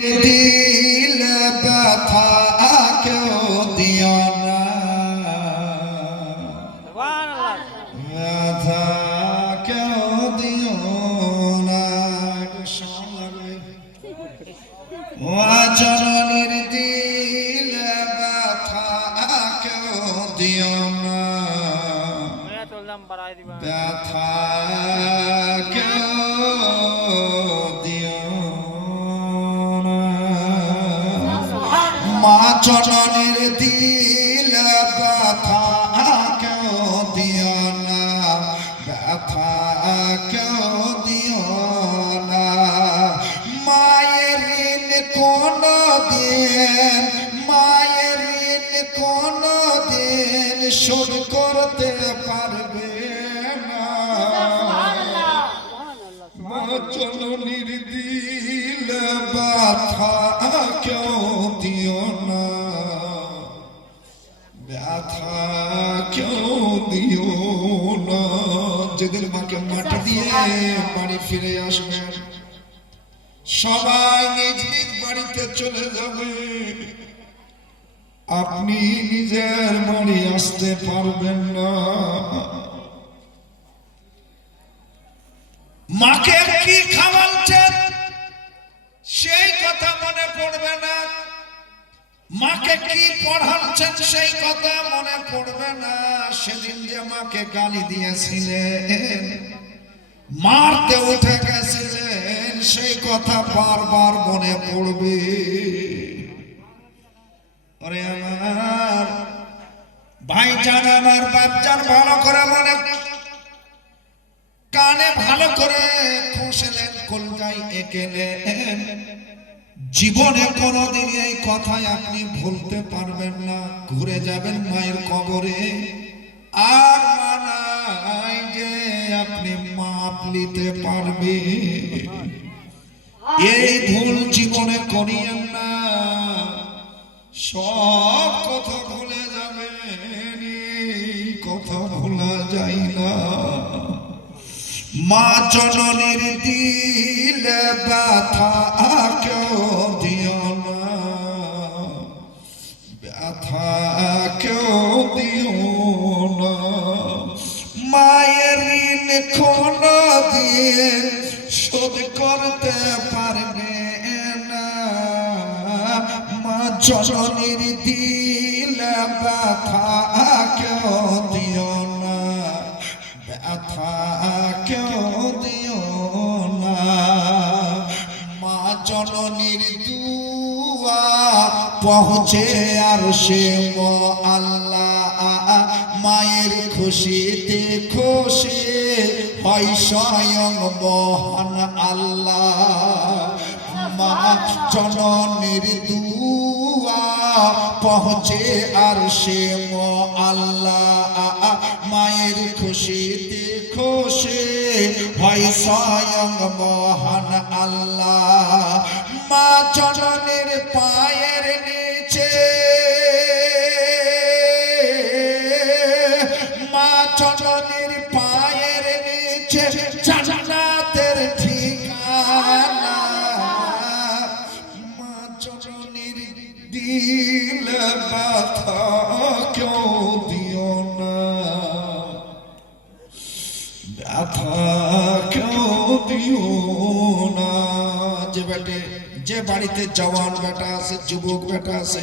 दिल व्यथा क्यों दिया ना, व्यथा क्यों दिया ना, जननीर दिल व्यथा क्यों दिया ना, व्यथा क्यों जननीर दिल व्यथा क्यों दिया ना, व्यथा क्यों दिया ना, माয়ের ঋণ কোনদিন, মায়ের ঋণ কোনদিন শোধ করতে পারবে না, মা জননীর দিল ব্যথা क्यों दियो ना, ব্যথা क्यों दियो ना। যেদিন মাকে মাটি দিয়ে বাড়ি ফিরে আসবেন, সবাই নিজ নিজ বাড়িতে চলে যাবে, আপনি নিজের বাড়ি আসতে পারবেন না। মাকে কি খাওয়াচ্ছেন সেই কথা মনে পড়বে না, মাকে কি পড়াচ্ছেন সেই কথা মনে পড়বে না, সেদিন যে মাকে গালি দিয়েছিলেন, মারতে উঠে গেছিলেন, সেই কথা বারবার মনে পড়বে। ওরে আমার ভাইজান, আমার বাপজান, ভালো করে মনে কানে ভালো করে খুঁজলেন, কলজায় এঁকেলেন, জীবনে কোনদিন এই কথাই আপনি ভুলতে পারবেন না। ঘুরে যাবেন মায়ের কবরে, আর মানাই যে আপনি মাপ নিতে পারবে, এই ভুল জীবনে করিয়েন না। সব কথা ভুলে যাবেন, এই কথা ভোলা যায় না। মা জননীর দিল ব্যথা क्यों दियो ना, ব্যথা क्यों दियो ना, মায়ের ঋণ কোনদিন শোধ করতে পারবে না, মা জননীর দিল ব্যথা क्यों दियो ना, ব্যথা क्यों दियो ना। মা জননীর দুয়া পৌঁছে আরশে আল্লাহ, মায়ের খুশিতে খুশি হয় স্বয়ং মহান আল্লাহ। মা জননীর দুয়া পৌঁছে আরশে আল্লাহ, মায়ের খুশিতে খুশি হয় স্বয়ং মহান আল্লাহ। মা জননীর পায়ের নিচে, মা জননীর পায়ের নিচে জান্নাতের ঠিকানা, মা জননীর দিল ব্যথা क्यों दियो ना, ব্যথা क्यों दियो ना। যে বাড়িতে জওয়ান বেটা আছে, যুবক বেটা আছে,